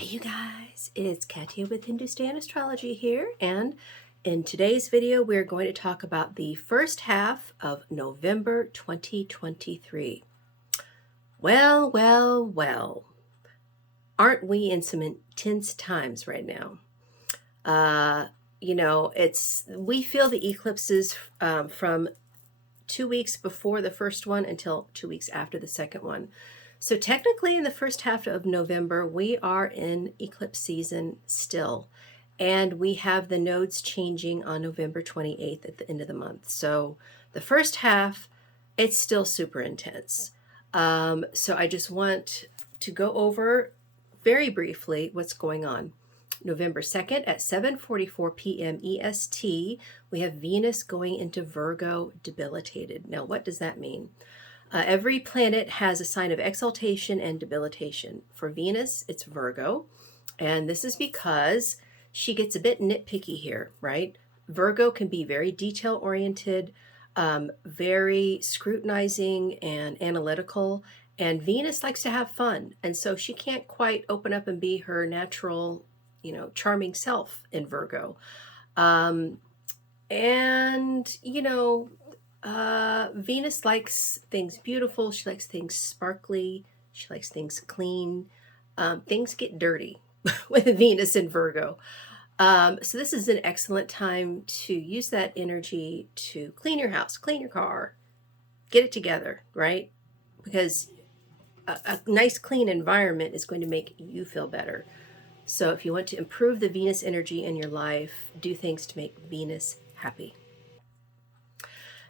Hey you guys, it's Katya with Hindustan Astrology here, and in today's video we're going to talk about the first half of November 2023. Well, aren't we in some intense times right now? We feel the eclipses from 2 weeks before the first one until 2 weeks after the second one. So technically in the first half of November, we are in eclipse season still. And we have the nodes changing on November 28th at the end of the month. So the first half, it's still super intense. So I just want to go over very briefly what's going on. November 2nd at 7:44 p.m. EST, we have Venus going into Virgo debilitated. Now, what does that mean? Every planet has a sign of exaltation and debilitation. For Venus, it's Virgo. And this is because she gets a bit nitpicky here, right? Virgo can be very detail-oriented, very scrutinizing and analytical. And Venus likes to have fun. And so she can't quite open up and be her natural, charming self in Virgo. Venus likes things beautiful. She likes things sparkly. She likes things clean. Things get dirty with Venus in Virgo. So this is an excellent time to use that energy to clean your house, clean your car, get it together, right? Because a nice clean environment is going to make you feel better. So if you want to improve the Venus energy in your life, do things to make Venus happy.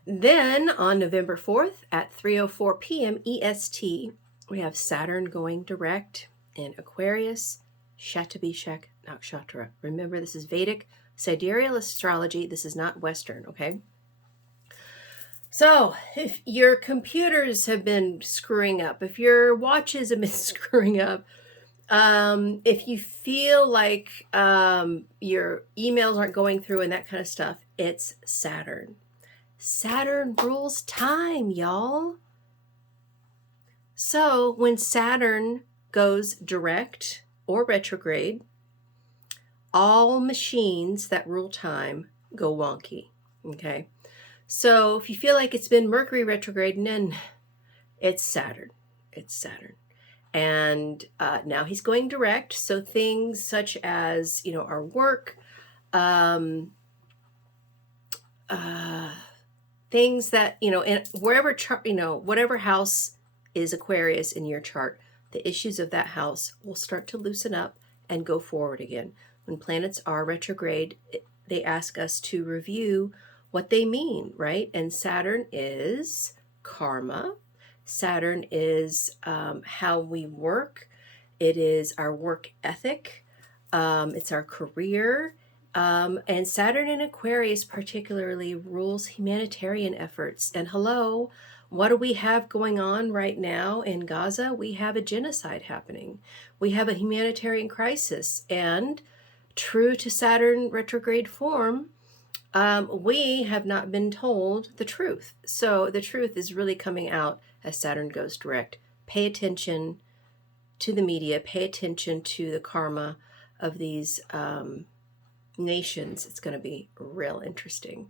Then on November 4th at 3:04 p.m. EST, we have Saturn going direct in Aquarius, Shatabishak Nakshatra. Remember, this is Vedic Sidereal astrology. This is not Western, okay? So if your computers have been screwing up, if your watches have been screwing up, if you feel like your emails aren't going through and that kind of stuff, it's Saturn. Saturn rules time, y'all. So when Saturn goes direct or retrograde, all machines that rule time go wonky, okay? So if you feel like it's been Mercury retrograde, then it's Saturn. It's Saturn. And now he's going direct. So things such as, our work, things that, in wherever chart, whatever house is Aquarius in your chart, the issues of that house will start to loosen up and go forward again. When planets are retrograde, they ask us to review what they mean, right? And Saturn is karma. Saturn is how we work. It is our work ethic. It's our career. And Saturn in Aquarius particularly rules humanitarian efforts. And hello, what do we have going on right now in Gaza? We have a genocide happening. We have a humanitarian crisis. And true to Saturn retrograde form, we have not been told the truth. So the truth is really coming out as Saturn goes direct. Pay attention to the media. Pay attention to the karma of these nations. It's going to be real interesting.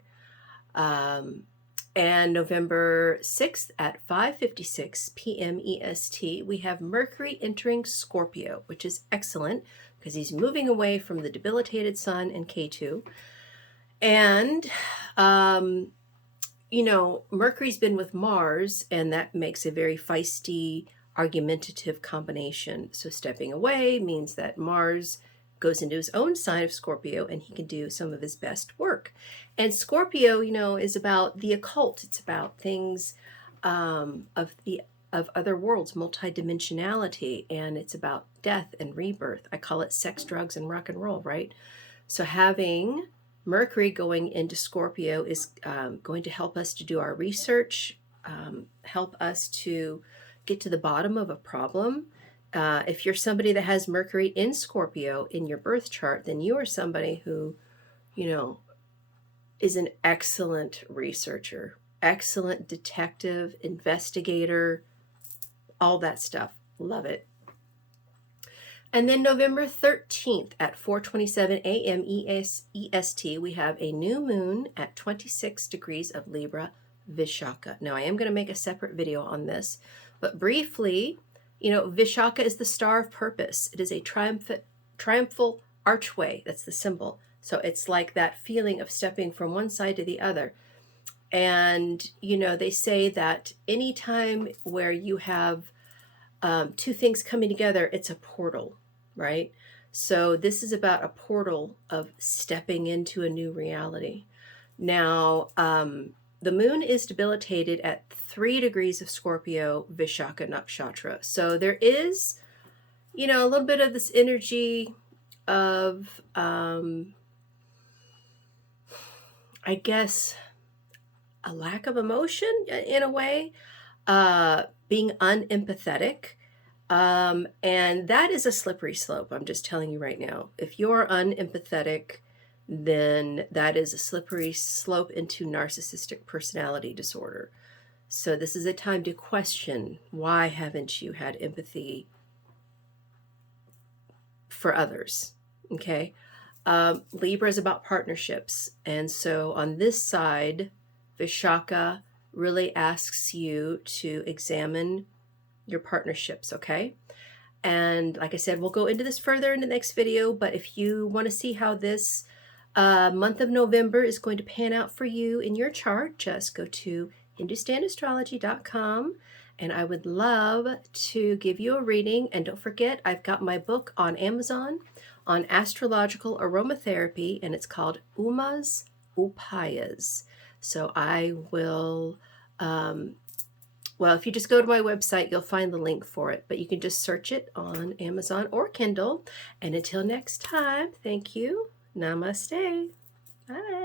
And November 6th at 5:56 p.m. EST, we have Mercury entering Scorpio, which is excellent because he's moving away from the debilitated Sun and K2. And, Mercury's been with Mars, and that makes a very feisty, argumentative combination. So stepping away means that Mars goes into his own sign of Scorpio, and he can do some of his best work. And Scorpio, is about the occult. It's about things of other worlds, multidimensionality, and it's about death and rebirth. I call it sex, drugs, and rock and roll, right? So having Mercury going into Scorpio is going to help us to do our research, help us to get to the bottom of a problem. If you're somebody that has Mercury in Scorpio in your birth chart, then you are somebody who, is an excellent researcher, excellent detective, investigator, all that stuff. Love it. And then November 13th at 4:27 a.m. EST, we have a new moon at 26 degrees of Libra Vishaka. Now, I am going to make a separate video on this, but briefly, Vishaka is the star of purpose. It is a triumphal archway. That's the symbol. So it's like that feeling of stepping from one side to the other. And, they say that anytime where you have two things coming together, it's a portal, right? So this is about a portal of stepping into a new reality. Now, the moon is debilitated at 3 degrees of Scorpio, Vishaka Nakshatra. So there is, a little bit of this energy of, I guess, a lack of emotion in a way, being unempathetic. And that is a slippery slope. I'm just telling you right now. If you're unempathetic, then that is a slippery slope into narcissistic personality disorder. So this is a time to question, why haven't you had empathy for others? Okay. Libra is about partnerships. And so on this side, Vishaka really asks you to examine your partnerships, okay? And like I said, we'll go into this further in the next video, but if you want to see how this month of November is going to pan out for you in your chart, just go to HindustaniAstrology.com, and I would love to give you a reading. And don't forget, I've got my book on Amazon on astrological aromatherapy, and it's called Uma's Upayas. So I will, well, if you just go to my website, you'll find the link for it, but you can just search it on Amazon or Kindle. And until next time, thank you. Namaste. Bye.